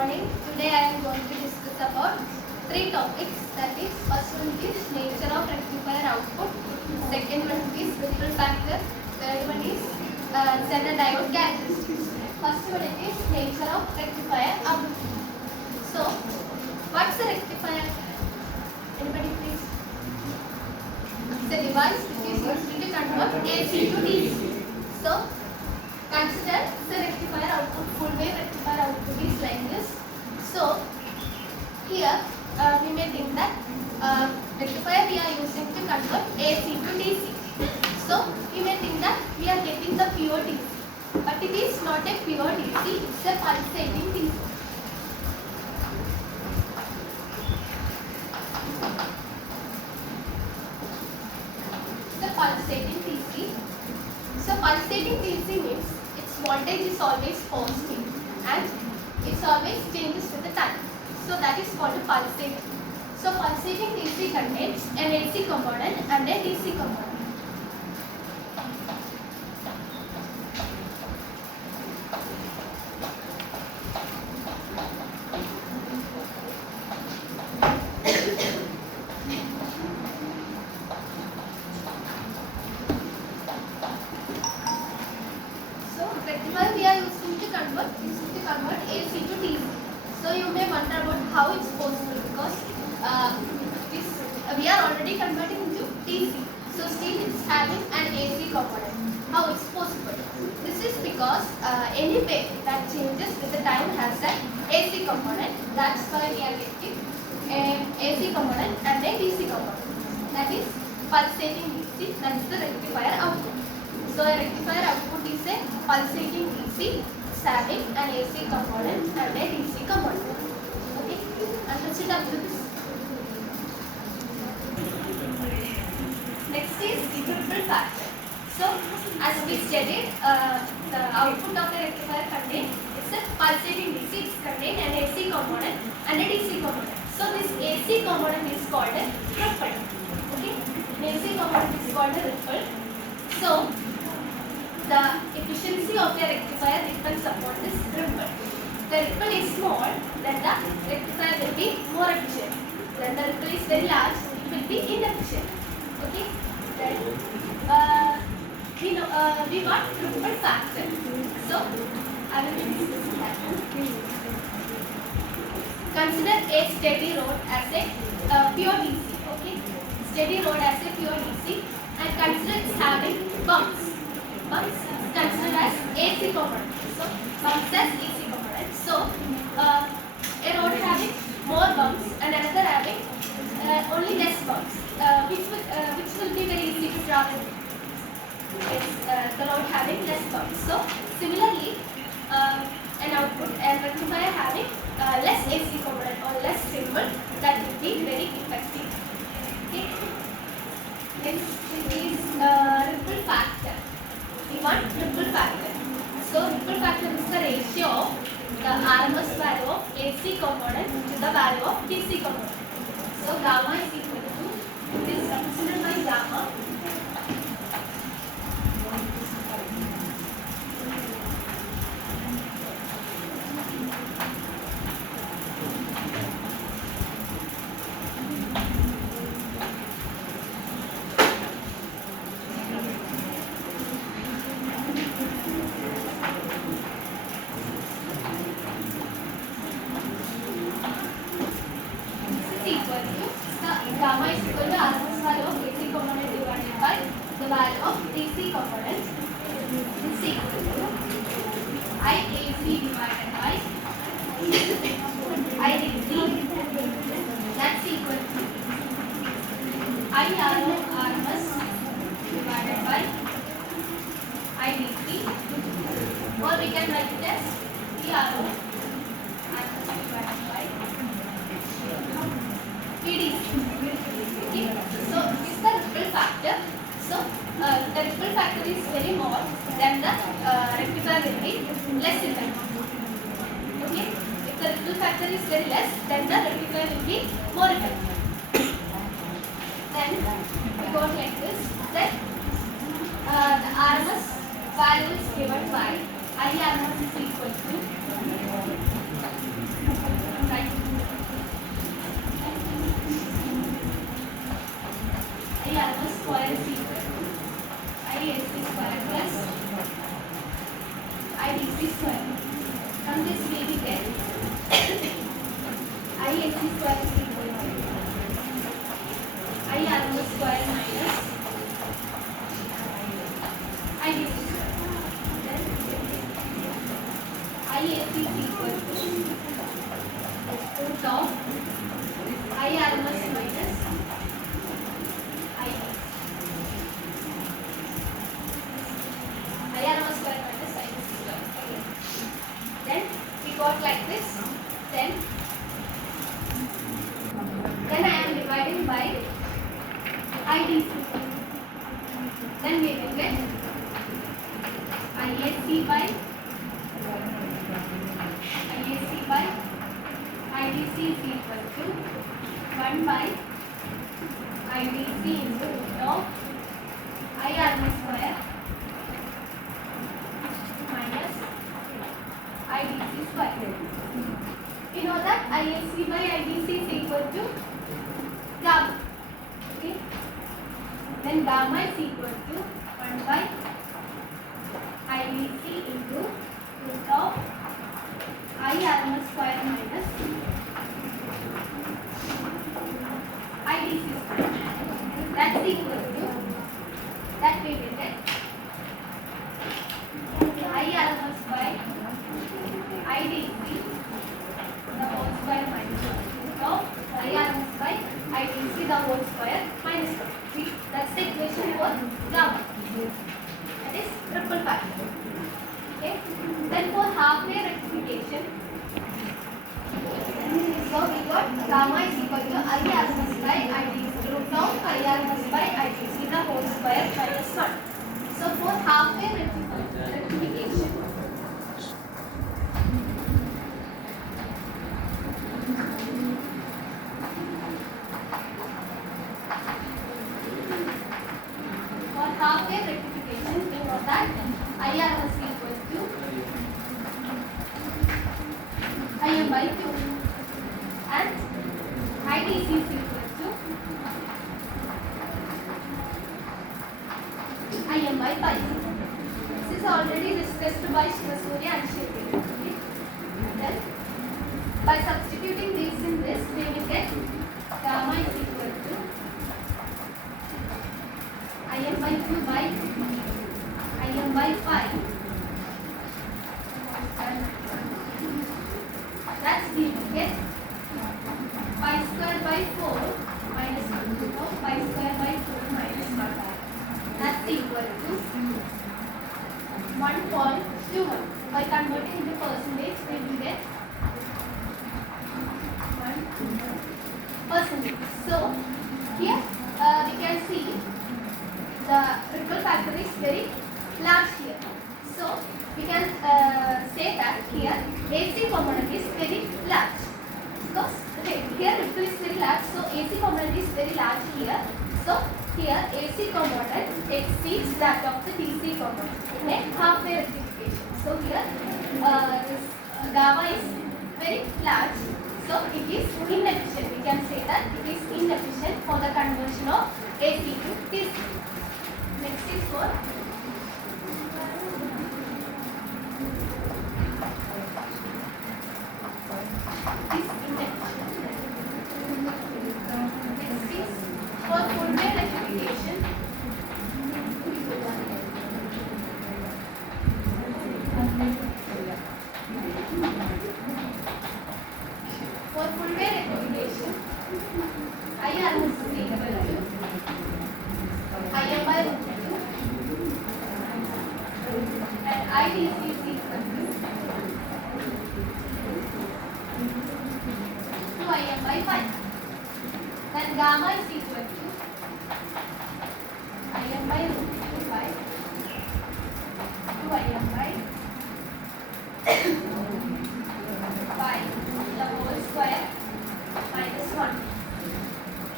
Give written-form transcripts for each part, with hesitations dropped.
morning. Today I am going to discuss about three topics. That is, first one is nature of rectifier output. Second one is ripple factor. Third one is Zener diode characteristics. First one is nature of rectifier output. So, what's a rectifier? Anybody please? It's a device which is used to convert AC to DC. So, consider the rectifier output, full wave rectifier output is like this. So, here we may think that rectifier we are using to convert AC to DC. So, we may think that we are getting the pure DC. But it is not a pure DC, it's a pulsating DC. The pulsating DC. So, pulsating DC means its voltage is always positive and it always changes with the time. So that is called a pulsating. So pulsating DC contains an AC component and a DC component. Rectifier we are using to convert AC to DC. So you may wonder about how it's possible because we are already converting into DC. So still it's having an AC component. How it's possible? This is because any wave that changes with the time has an AC component. That's why we are getting an AC component and a DC component. That is pulsating DC. That is the rectifier output. So a rectifier output is a pulsating DC having an AC component and a DC component. Okay, understood up to this. Next is ripple factor. So as we studied, the output of a rectifier contains it's a pulsating DC. It's contain an AC component and a DC component. So this AC component is called a ripple. Okay, an AC component is called a ripple. So the efficiency of a rectifier depends upon this ripple. The ripple is small, then the rectifier will be more efficient. When the ripple is very large, it will be inefficient. Okay. Then we got ripple factor. So I will be discussing that. Consider a steady rod as a pure DC. Okay. Steady rod as a pure DC, and consider it's having bumps. Bumps considered as AC component. So bumps as AC component. So a rod having more bumps and another having only less bumps, which will be very easy to travel with. The rod having less bumps. So similarly, an output and rectifier having less AC component or less ripple, that will be very effective. Okay. Next is ripple factor. We want ripple factor. So ripple factor is the ratio of the RMS value of AC component to the value of DC component. So gamma is equal to, this is represented by gamma. Gamma is equal to RMS value of AC component divided by the value of DC component. It's equal to IAC divided by IDC. That's equal to IRO RMS divided by IDC, or we can write it as PRO RMS divided by PDC. Okay. So this is the ripple factor. So the ripple factor is very more, then the rectifier will be less effective. Okay. If the ripple factor is very less, then the rectifier will be more effective. Then we go like this. Then the RMS value is given by IRMS is equal to square is equal to I RMS square minus IDC square. Then IAC is equal to root of I RMS minus IDC. I RMS square minus IDC square. Okay. Then we got like this. Then I am dividing by IDC. Then we will get IAC by IDC is equal to 1 by IDC into root of I RMS square minus IDC square. We know that IAC by IDC is equal to gamma. Okay. Then gamma is equal to 1 by IDC into root of I RMS square minus IDC square. That's equal to, that we will get I RMS by IDC the whole square minus 1. So I RMS by IDC the whole square minus 1. See, that's the equation for gamma. That is triple factor. Okay. Then for halfway rectification, so we got gamma is equal to I RMS by IDC root of I RMS by IDC the whole square minus 1. So for halfway rectification, we know that I RMS is equal to IM by 2 and IDC is equal to IM by 5. This is already discussed by Surya and Shri. Then by substituting these in this, we will get gamma is equal to IM by 2 by IM by 5. That's we will get pi square by 4 minus 1. So pi square by 4 minus 1. That's equal to 1.21. By converting into percentage, we will get 1%. So here we can see the triple factor is very large here. So we can say that here AC component is very large. Because okay, here ripple is very large, so AC component is very large here. So here AC component exceeds that of the DC component. Okay, halfway rectification. So here this gamma is very large, so it is inefficient. We can say that it is inefficient for the conversion of AC to DC. Next is for this inefficient. Next is for full wave rectification. For full wave rectification, I RMS is equal to IM by root 2 and IDC is equal to 2IM by 5. Then gamma is equal to IM by root 2 by 2IM by 5 the whole square minus 1.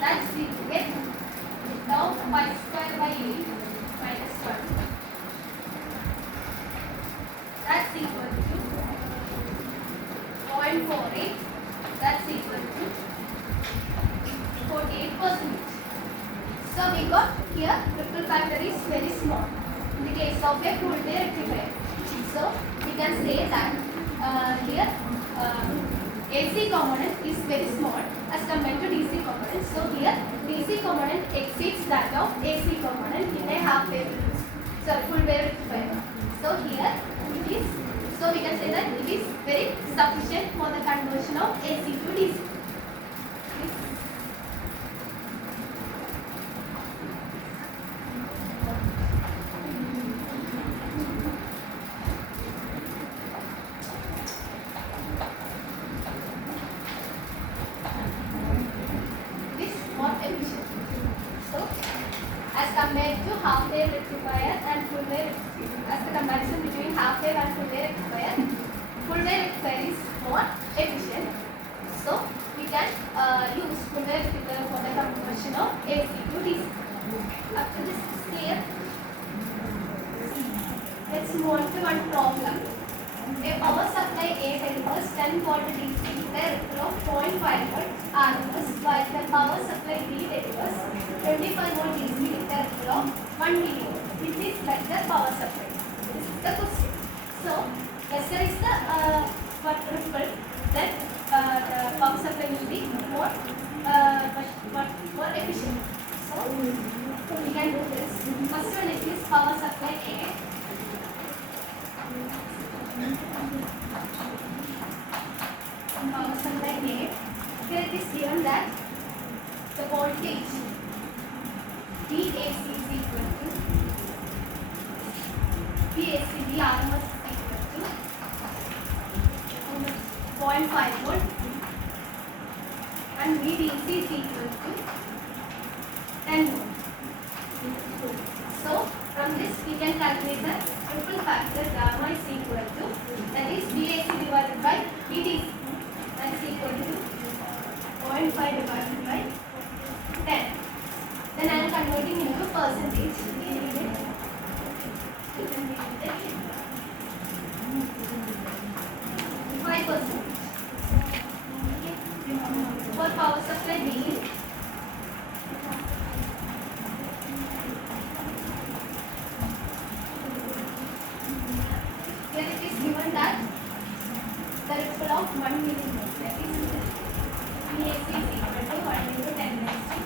That's we get now pi square by 8 minus 1. That's equal to 0.48. That's equal to 48%. So we got here triple factor is very small in the case of a full wave rectifier. So we can say that here AC component is very small as compared to DC component. So here DC component exceeds that of AC component in a half wave, full wave rectifier. So here it is. So we can say that it is very sufficient for the conversion of AC to DC. Compared to half wave rectifier and full wave rectifier, as the comparison between half wave and full wave rectifier, full wave rectifier is more efficient. So we can use full wave rectifier for the conversion of AC to DC. After this is clear, let's move on to one problem. A power supply A delivers 10 volt DC with a ripple of 0.5 volt RMS, while the power supply B delivers 25 volt DC with a ripple of 1 millivolt. Which is better power supply? This is the question. So, lesser is the ripple, then the power supply will be more efficient. So, we can do this. First one is power supply A. Power supply A. Here it is given that the voltage VAC is equal to VAC RMS is equal to 0.5 volt and VDC is equal to 10 volt. So from this we can calculate the ripple factor gamma is equal to, that is VAC divided by VDC, that is equal to 0.5 divided by 10. Then I am converting into percentage. You can read it. 5%. For power supply B, here it is given that the ripple of 1 millimeter, that is VAC is equal to 1 into 10 raised to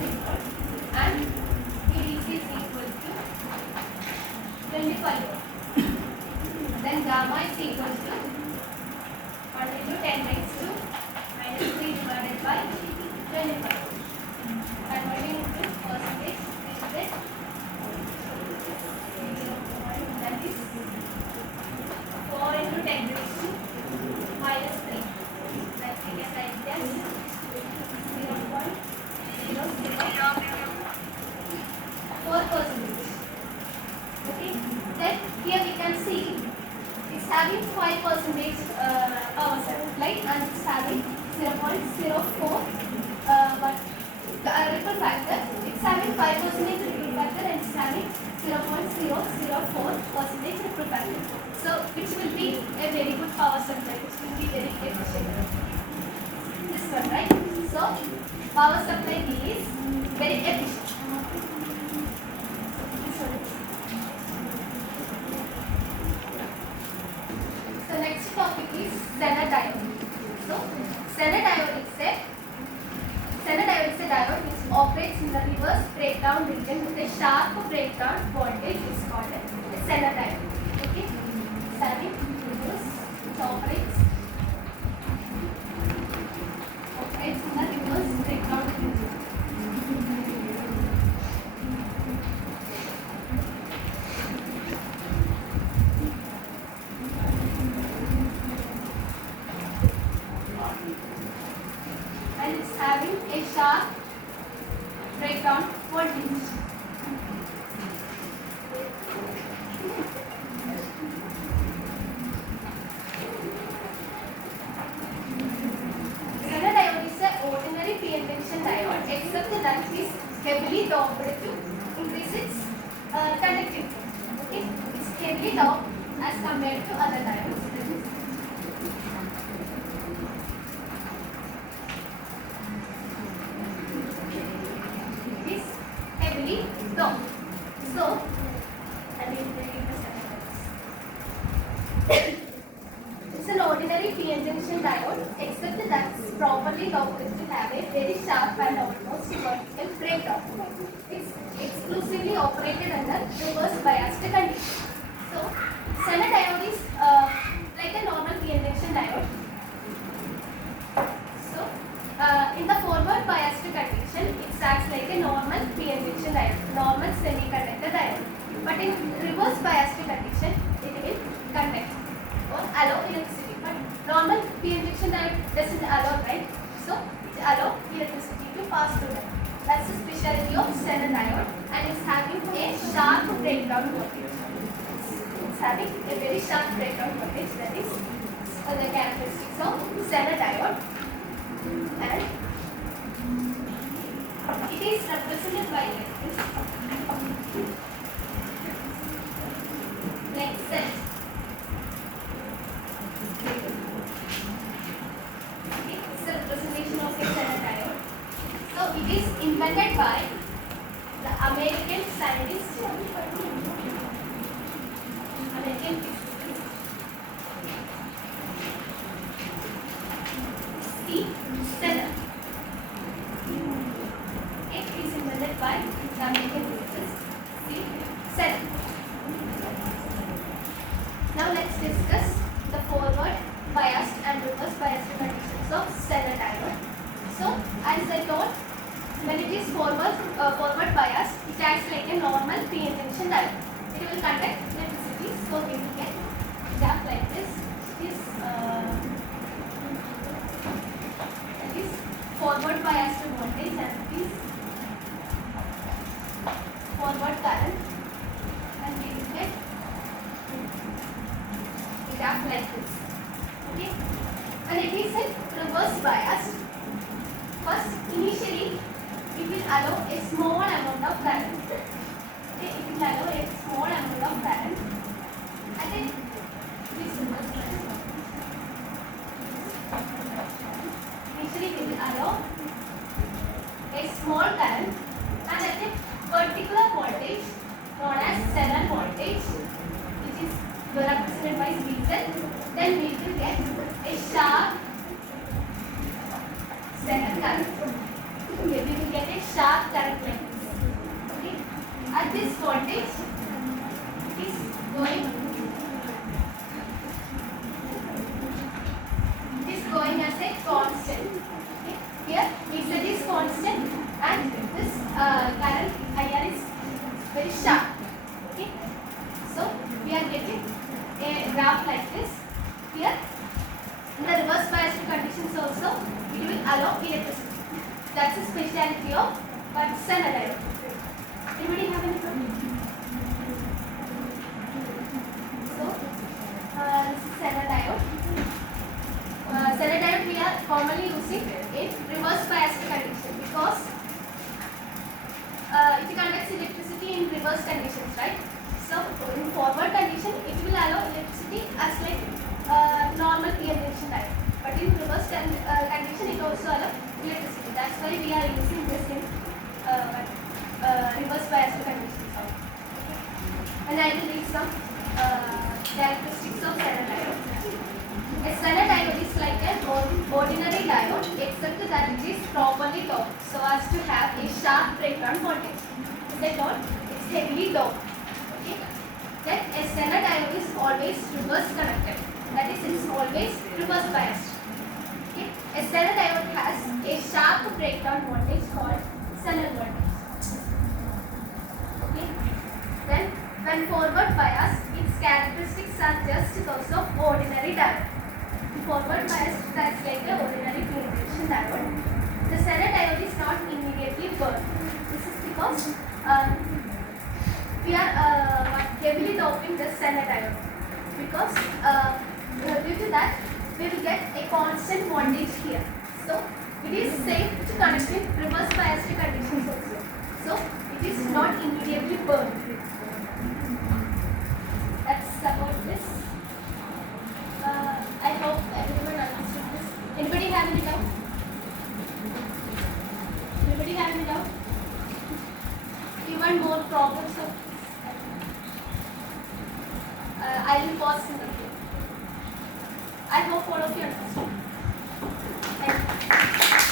-3 volt and VDC is equal to 25 volt. Then gamma is equal to 1 into 10 raised to -3 divided by 25. Converting into percentage, that is 4 into 10 raised to -3. That we can write as 0.004%. Okay. Then here we can see it's having 5% power supply and it's having 0.04 but the ripple factor, it's having 5% ripple factor and it's having 0.004% ripple factor. So which will be a very good power supply, which will be very efficient. This one, right? So power supply B is very efficient. So next topic is Zener diode. So Zener diode is a diode which operates in the reverse breakdown region with a sharp breakdown voltage is called a Zener diode. Okay, having reverse, which operates in the reverse breakdown region. And it's having a sharp breakdown voltage. Zener diode is an ordinary PN junction diode, except that it is heavily doped to increase its conductivity. Okay, it's heavily doped as compared to other diodes. So, I will take the it's an ordinary ordinary PN junction diode, except that it's properly localized to have a very sharp and almost vertical breakdown. It's exclusively operated under reverse biased condition. So, Zener diode is like a normal PN junction diode. So, in the forward biased condition, it acts like a normal PN junction diode, normal semiconductor diode. But in reverse biased condition, it will conduct or allow electricity. But normal PN junction diode doesn't allow, right? So, it allows electricity to pass through that. That's the specialty of Zener diode, and it's having a sharp breakdown voltage. It's having a very sharp breakdown voltage. That is the characteristics of Zener diode, and it is represented by this. Next set. Okay, it's the representation of a Zener diode. So it is invented by the American scientist, American physicist Zener. Okay, it is invented by the American physicist Zener. Now let's discuss the forward biased and reverse biased conditions of Zener diode. So as I told, when it is forward biased, it acts like a normal PN junction diode. It will conduct electricity, so we will get graph like this. That is forward biased voltage, and this forward current, and we will get graph like this. Okay, and it is a reverse biased. First, initially, it will allow a small amount of current. Okay, it will allow a small amount of current, and then this reverse biased. Initially, it will allow a small current, and at a particular voltage known as 7 voltage, which is represented by Zener, then we will get a sharp Zener current. Okay, we will get a sharp current like this. Okay, at this voltage, it is going as a constant. Okay, here Z is constant, and this current IR is very sharp. Okay, so we are getting a graph like this. Here, in the reverse biased conditions also, it will allow electricity. That's a speciality of Zener diode. Anybody have any problem? So, this is Zener diode. Zener diode we are commonly using in reverse biased condition because it conducts electricity in reverse conditions, right? So, in forward condition, it will allow electricity as like normal PN junction diode. But in reverse condition, it also allows electricity. That's why we are using this in reverse biased conditions. And I will read some characteristics of Zener diode. A Zener diode is like an ordinary diode, except that it is properly doped so as to have a sharp breakdown voltage. Is that all? It's heavily doped. Okay. Then a Zener diode is always reverse connected. That is, it's always reverse biased. Okay. A Zener diode has a sharp breakdown voltage called Zener voltage. Okay. Then, when forward biased, its characteristics are just those of ordinary diode. Forward biased, that's like an ordinary PN junction diode. The Zener diode is not immediately burned. This is because we are heavily doping the Zener diode. Because due to that, we will get a constant voltage here. So, it is safe to connect with reverse biased conditions also. So, it is not immediately burned. That's about this. I hope everyone understood this. Anybody have any doubt? Anybody have any doubt? You want more problems of I will pause in the video. I I hope all of you understand. Thank you.